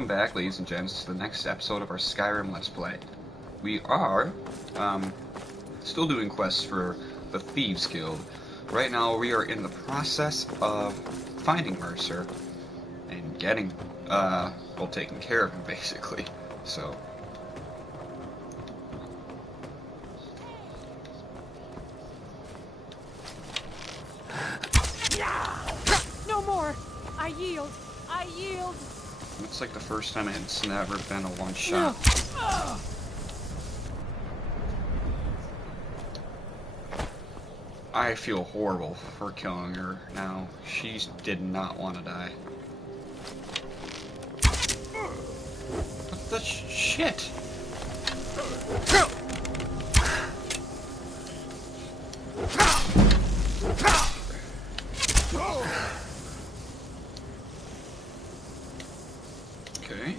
welcome back, ladies and gents, to the next episode of our Skyrim Let's Play. We are, still doing quests for the Thieves Guild. Right now, we are in the process of finding Mercer and getting, well, taking care of him, basically. So... No more! I yield! I yield! Looks like the first time it's never been a one-shot. No. I feel horrible for killing her now. She did not want to die. What the shit? Okay.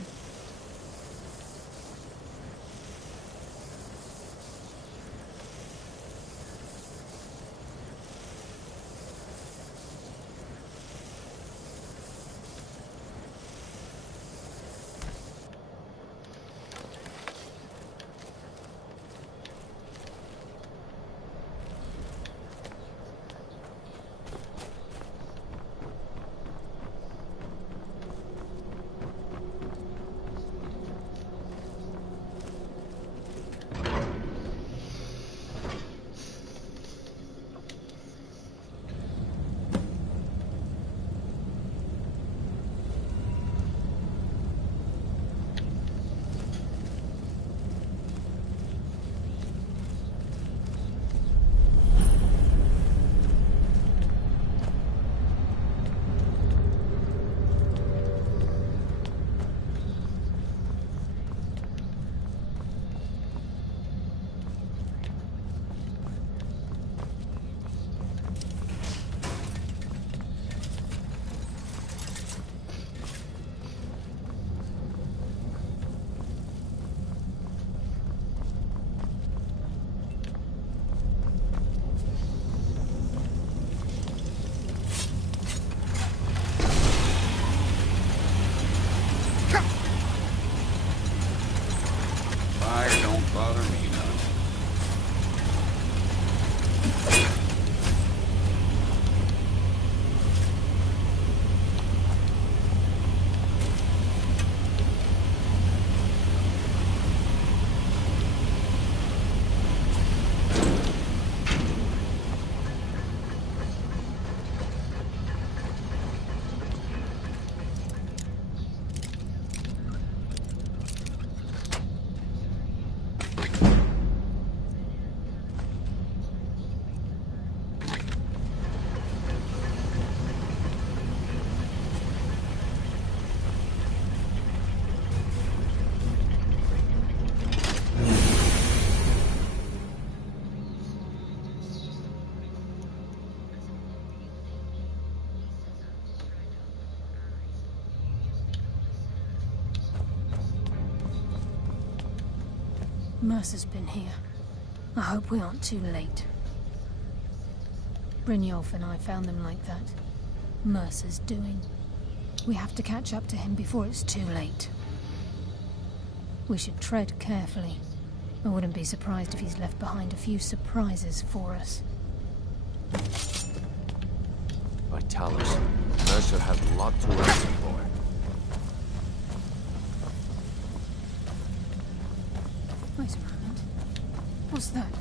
Fire don't bother me none. Mercer's been here. I hope we aren't too late. Brynjolf and I found them like that. Mercer's doing. We have to catch up to him before it's too late. We should tread carefully. I wouldn't be surprised if he's left behind a few surprises for us. Vitalis, Mercer has a lot to answer for. Wait a moment. What's that?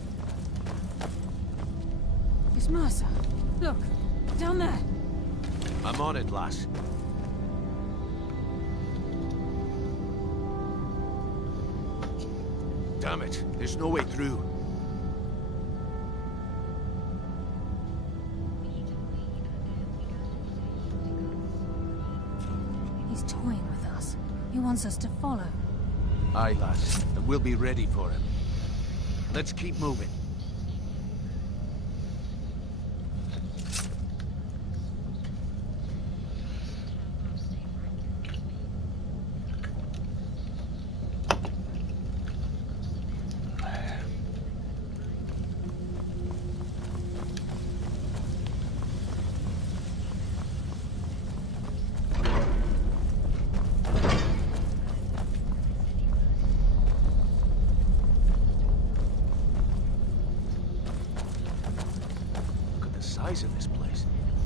It's Mercer. Look, down there. I'm on it, lass. Damn it, there's no way through. He's toying with us. He wants us to follow. Aye, lass, and we'll be ready for him. Let's keep moving.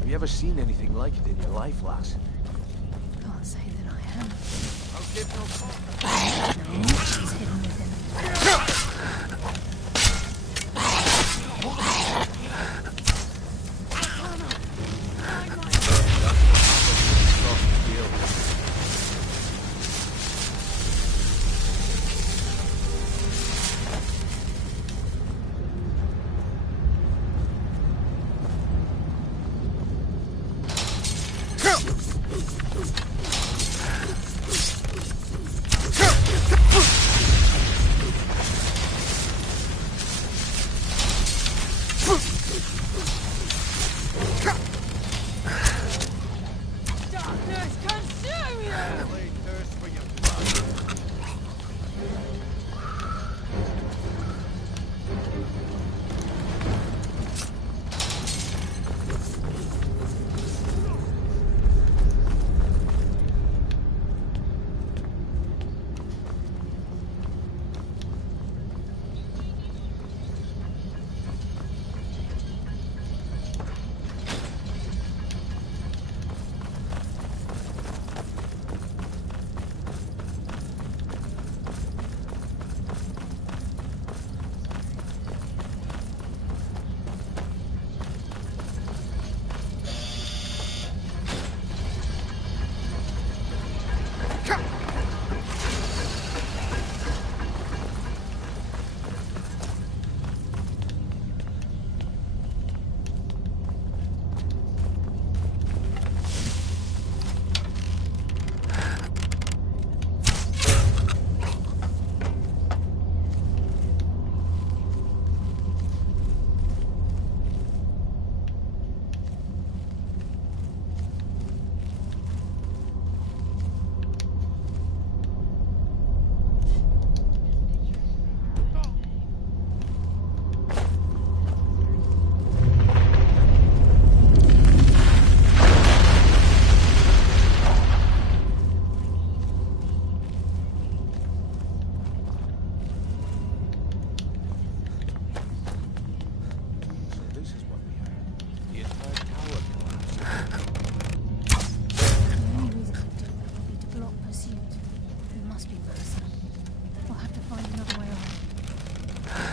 Have you ever seen anything like it in your life, lass? Can't say that I have. I'll give no thought. She's hidden within.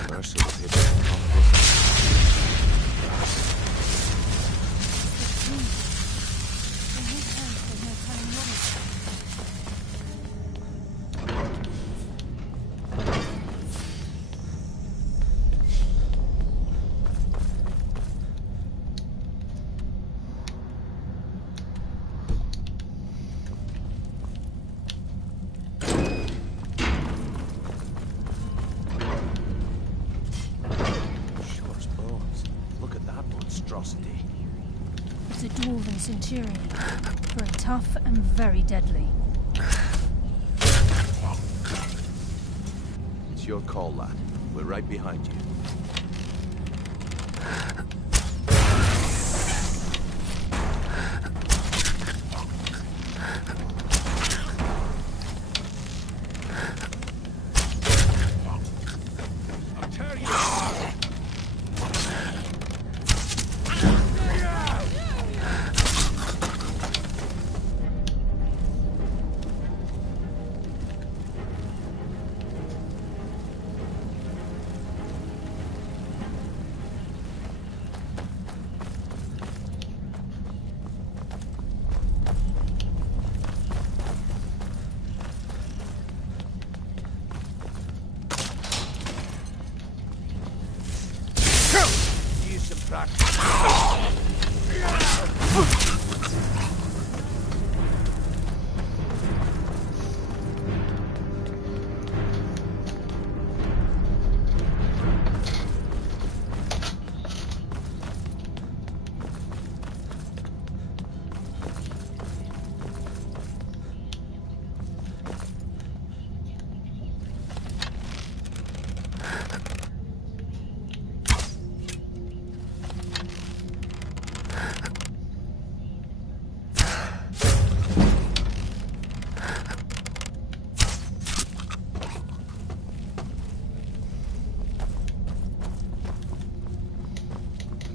Mercer was able to accomplish. In his hands, there's no telling what he's It's a dwarven centurion. Very tough and very deadly. It's your call, lad. We're right behind you.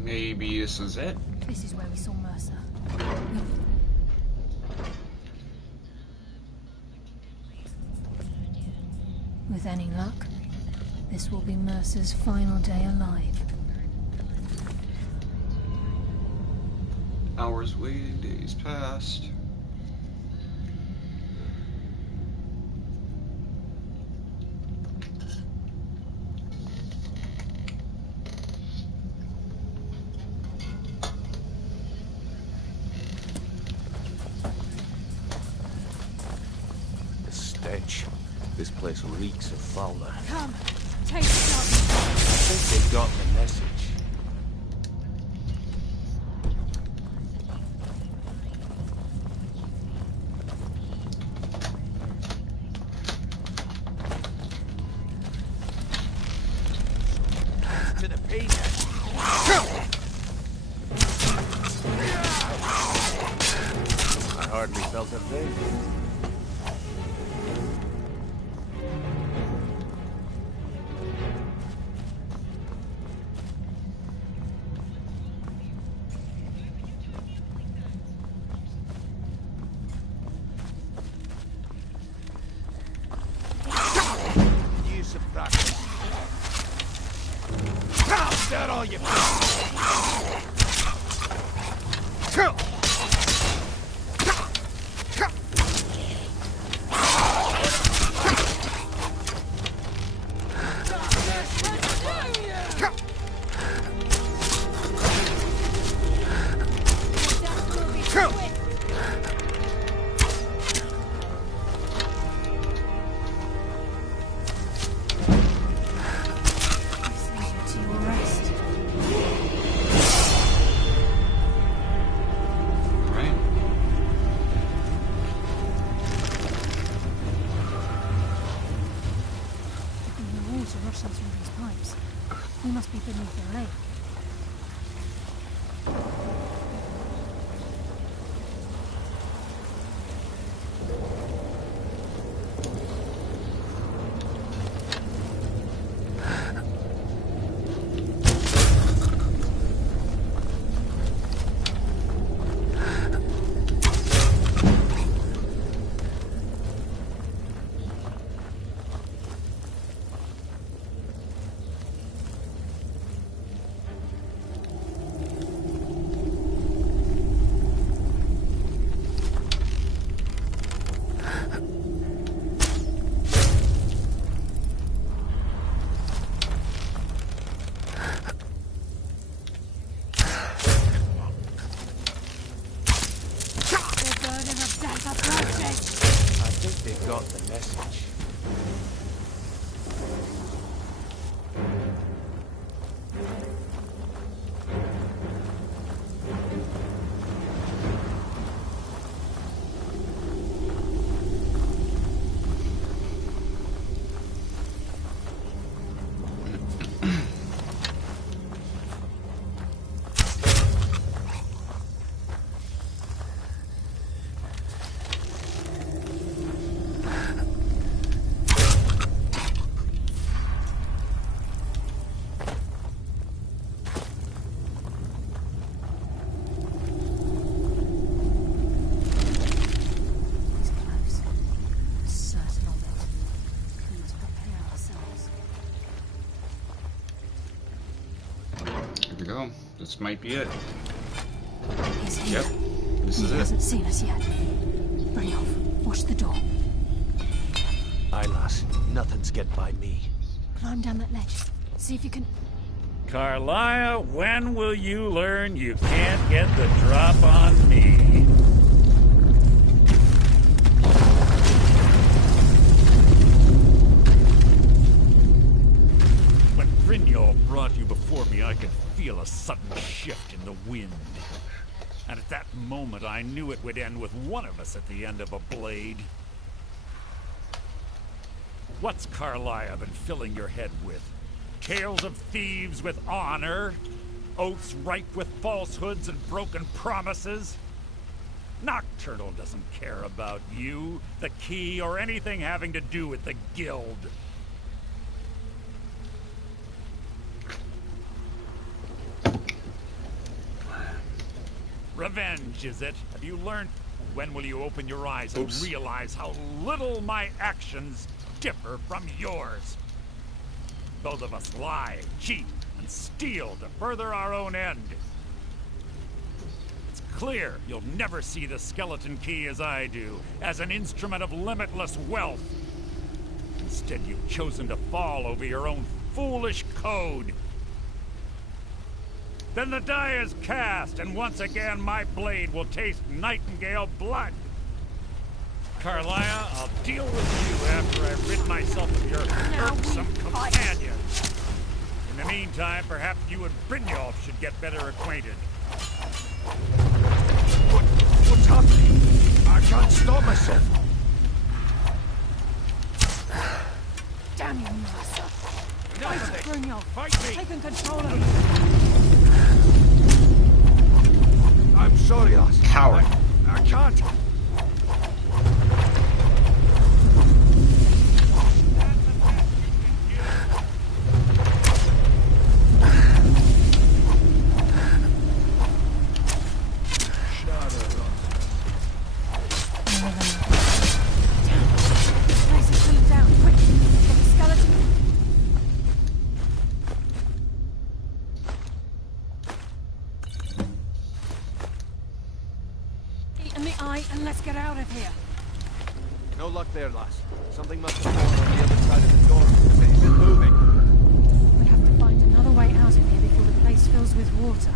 Maybe this is it? This is where we saw Mercer. With any luck, this will be Mercer's final day alive. Hours waiting, days passed. The stench. This place reeks of foulness. Come, take it up. I think they got the message. To the paynet. I hardly felt a thing. Use of practice. Is that all you To your rest. Alright. The water rushes through these pipes. We must be beneath the lake. I think they got the message. He's close. Certain of it. We must prepare ourselves. Here we go. This might be it. He's here. Yep. This is He it. hasn't seen us yet. Bring off. Watch the door. Aye, lass. Nothing's get by me. Climb down that ledge. See if you can... Carlia, when will you learn you can't get the drop on me? When Brynjol brought you before me, I could feel a sudden shift in the wind. And at that moment, I knew it would end with one of us at the end of a blade. What's Carlia been filling your head with? Tales of thieves with honor? Oaths ripe with falsehoods and broken promises? Nocturnal doesn't care about you, the key, or anything having to do with the guild. Revenge, is it? Have you learned? When will you open your eyes and realize how little my actions differ from yours. Both of us lie, cheat, and steal to further our own end. It's clear you'll never see the skeleton key as I do, as an instrument of limitless wealth. Instead, you've chosen to fall over your own foolish code. Then the die is cast, and once again my blade will taste nightingale blood. Carlia, I'll deal with you after I rid myself of your irksome companion. In the meantime, perhaps you and Brynjolf should get better acquainted. What's happening? I can't stop myself. Damn you, Mercer. Fight Brynjolf. Fight me! Taking control of you. I'm sorry, lass. Coward. I can't. And let's get out of here. No luck there, lass. Something must have fallen on the other side of the door. It isn't moving. We have to find another way out of here before the place fills with water.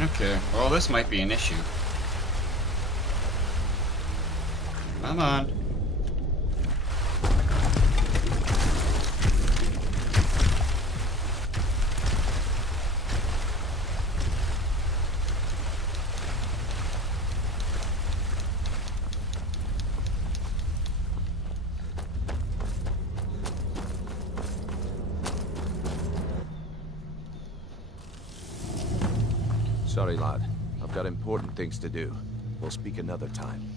Okay, well this might be an issue. Come on. Sorry, lad. I've got important things to do. We'll speak another time.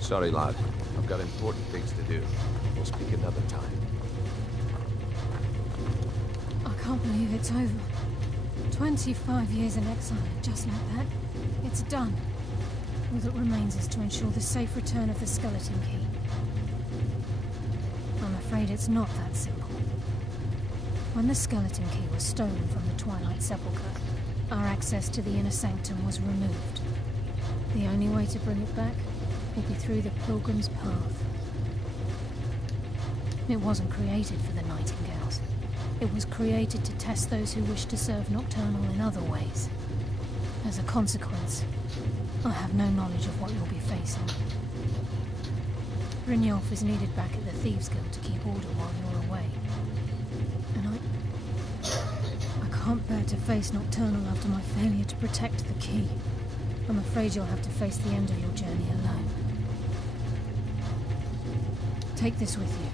Sorry, lad. I've got important things to do. We'll speak another time. I can't believe it's over. 25 years in exile, just like that. It's done. All that remains is to ensure the safe return of the skeleton key. I'm afraid it's not that simple. When the skeleton key was stolen from the Twilight Sepulchre, our access to the inner sanctum was removed. The only way to bring it back will be through the Pilgrim's Path. It wasn't created for the Nightingales. It was created to test those who wish to serve Nocturnal in other ways. As a consequence, I have no knowledge of what you'll be facing. Brynjolf is needed back at the Thieves Guild to keep order while you're away. And I can't bear to face Nocturnal after my failure to protect the key. I'm afraid you'll have to face the end of your journey alone. Take this with you.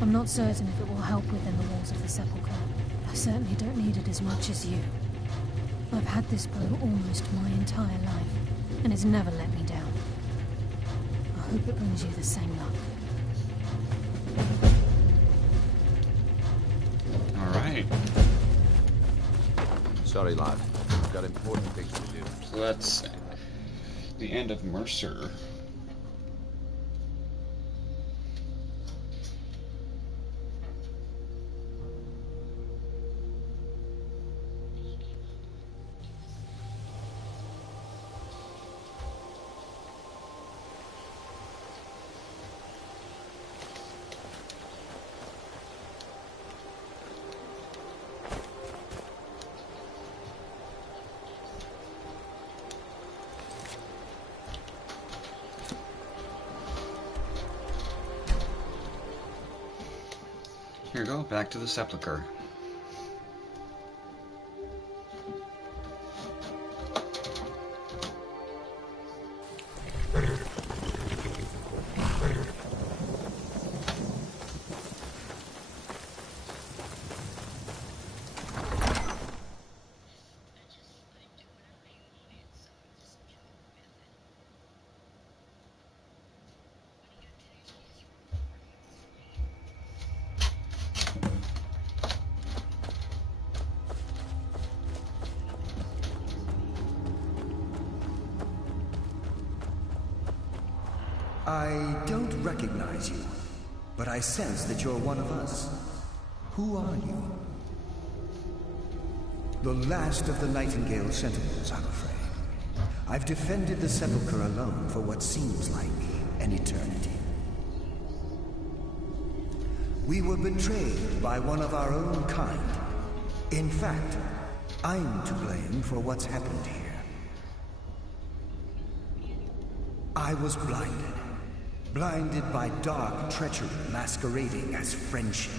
I'm not certain if it will help within the walls of the Sepulchre. I certainly don't need it as much as you. I've had this bow almost my entire life, and it's never let me down. I hope it brings you the same luck. Alright. Sorry, lad. I've got important things to do. So let's The end of Mercer. Here we go, back to the sepulcher. I don't recognize you, but I sense that you're one of us. Who are you? The last of the Nightingale Sentinels, I'm afraid. I've defended the Sepulchre alone for what seems like an eternity. We were betrayed by one of our own kind. In fact, I'm to blame for what's happened here. I was blinded. Blinded by dark treachery masquerading as friendship.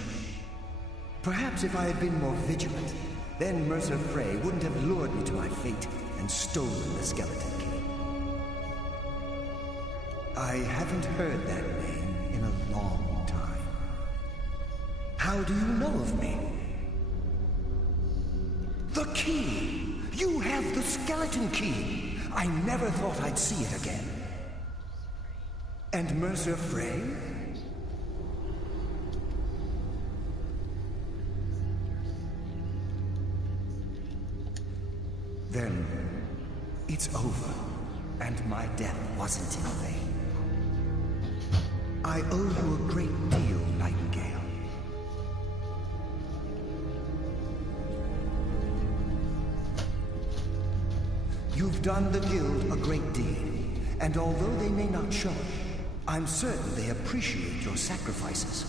Perhaps if I had been more vigilant, then Mercer Frey wouldn't have lured me to my fate and stolen the skeleton key. I haven't heard that name in a long time. How do you know of me? The key! You have the skeleton key! I never thought I'd see it again. And Mercer Frey? Then, it's over, and my death wasn't in vain. I owe you a great deal, Nightingale. You've done the Guild a great deed, and although they may not show it, I'm certain they appreciate your sacrifices.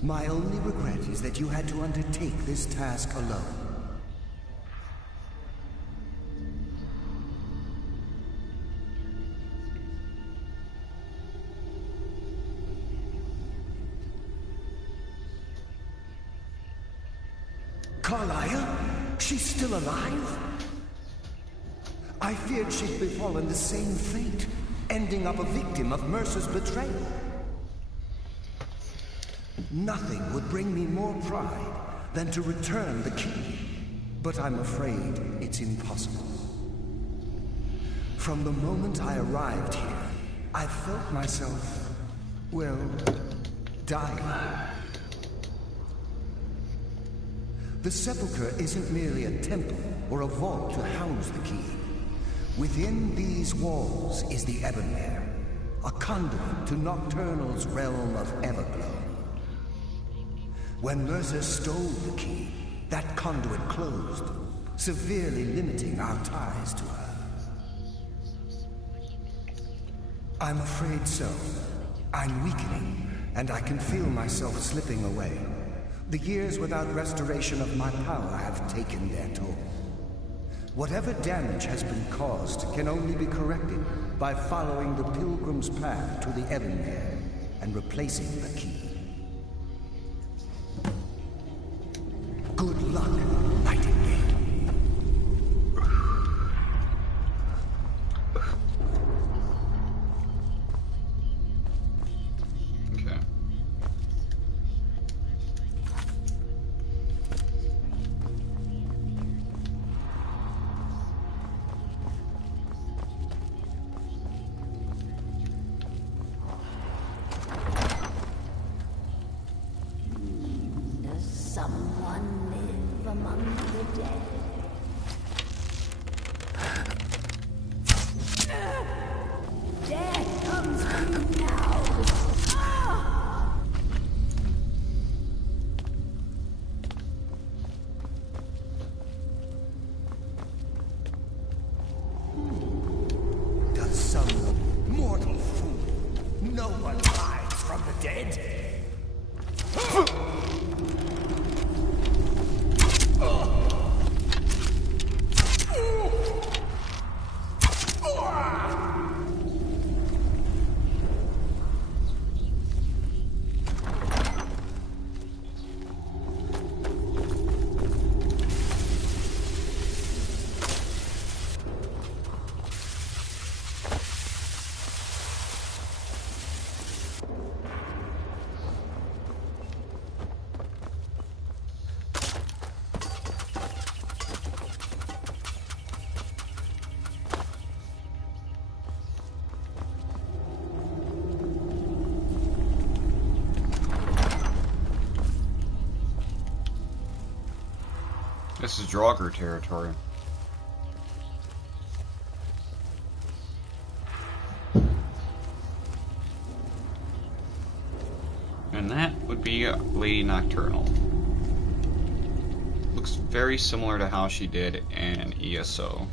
My only regret is that you had to undertake this task alone. Carlia? She's still alive? I feared she'd befallen the same fate, ending up a victim of Mercer's betrayal. Nothing would bring me more pride than to return the key, but I'm afraid it's impossible. From the moment I arrived here, I felt myself, well, dying. The Sepulchre isn't merely a temple or a vault to house the key. Within these walls is the Ebonmere, a conduit to Nocturnal's realm of Everglow. When Mercer stole the key, that conduit closed, severely limiting our ties to her. I'm afraid so. I'm weakening, and I can feel myself slipping away. The years without restoration of my power have taken their toll. Whatever damage has been caused can only be corrected by following the Pilgrim's path to the Ebonmere and replacing the key. Good luck, Nightingale. Okay. Does someone live among some mortal fool. No one hides from the dead. This is Draugr territory. And that would be Lady Nocturnal. Looks very similar to how she did in ESO.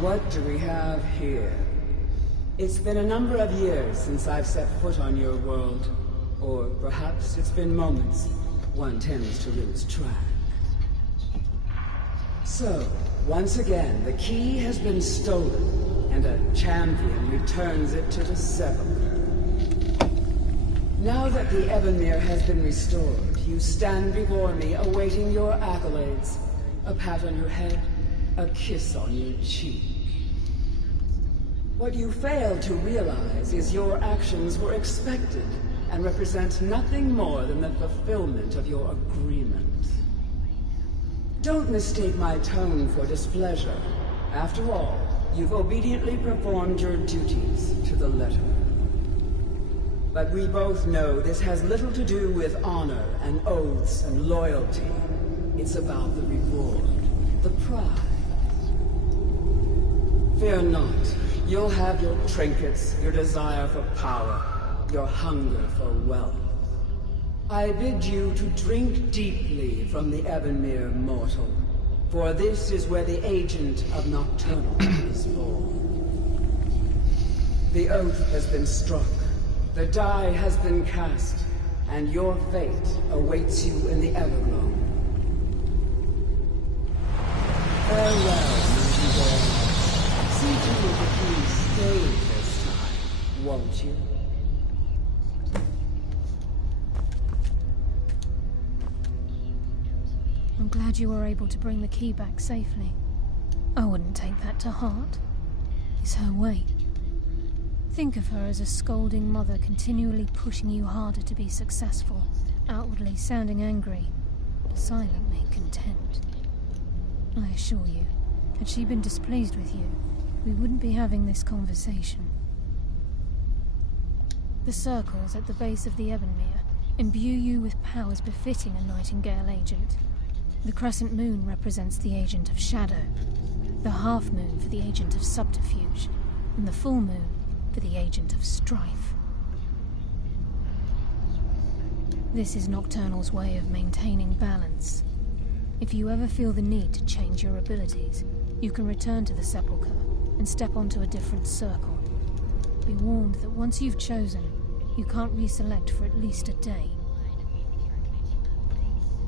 What do we have here? It's been a number of years since I've set foot on your world. Or perhaps it's been moments. One tends to lose track. So, once again, the key has been stolen, and a champion returns it to the Sepulchre. Now that the Ebenmere has been restored, you stand before me awaiting your accolades. A pat on your head, a kiss on your cheek. What you fail to realize is your actions were expected and represent nothing more than the fulfillment of your agreement. Don't mistake my tone for displeasure. After all, you've obediently performed your duties to the letter. But we both know this has little to do with honor and oaths and loyalty. It's about the reward, the prize. Fear not. You'll have your trinkets, your desire for power, your hunger for wealth. I bid you to drink deeply from the Ebenmere mortal, for this is where the agent of Nocturnal is born. The oath has been struck, the die has been cast, and your fate awaits you in the Everglow. Farewell, mighty boy. See to it that you stay this time, won't you? glad you were able to bring the key back safely. I wouldn't take that to heart. It's her way. Think of her as a scolding mother continually pushing you harder to be successful, outwardly sounding angry, silently content. I assure you, had she been displeased with you, we wouldn't be having this conversation. The circles at the base of the Ebonmere imbue you with powers befitting a Nightingale agent. The crescent moon represents the agent of shadow, the half moon for the agent of subterfuge, and the full moon for the agent of strife. This is Nocturnal's way of maintaining balance. If you ever feel the need to change your abilities, you can return to the Sepulchre and step onto a different circle. Be warned that once you've chosen, you can't reselect for at least a day.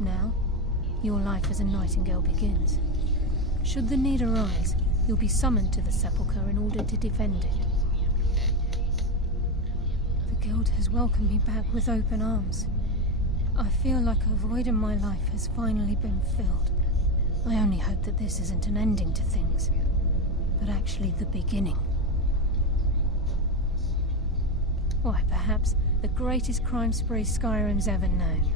Now, your life as a Nightingale begins. Should the need arise, you'll be summoned to the Sepulchre in order to defend it. The Guild has welcomed me back with open arms. I feel like a void in my life has finally been filled. I only hope that this isn't an ending to things, but actually the beginning. Why, perhaps the greatest crime spree Skyrim's ever known.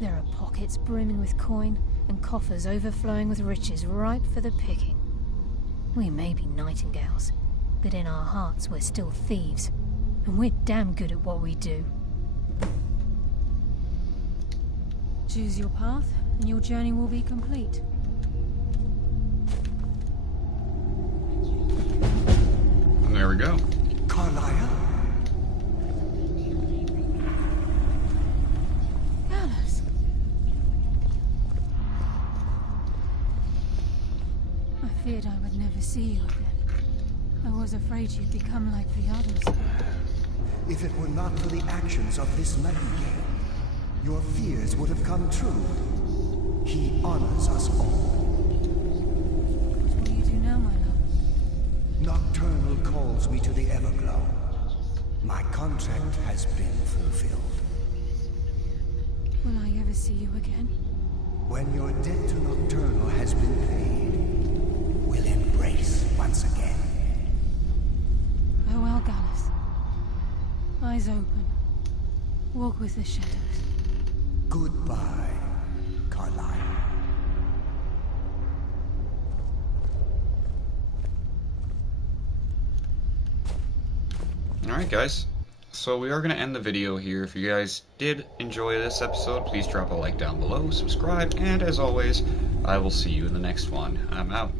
There are pockets brimming with coin and coffers overflowing with riches ripe for the picking. We may be Nightingales, but in our hearts we're still thieves, and we're damn good at what we do. Choose your path, and your journey will be complete. And there we go. Carlia? Alice! I feared I would never see you again. I was afraid you'd become like the others. If it were not for the actions of this Nightingale, your fears would have come true. He honors us all. What will you do now, my love? Nocturnal calls me to the Everglow. My contract has been fulfilled. Will I ever see you again? When your debt to Nocturnal has been paid, we'll embrace once again. Farewell, Gallus. Eyes open. Walk with the shadows. Goodbye, Carlia. Alright guys, so we are going to end the video here. If you guys did enjoy this episode, please drop a like down below, subscribe, and as always, I will see you in the next one. I'm out.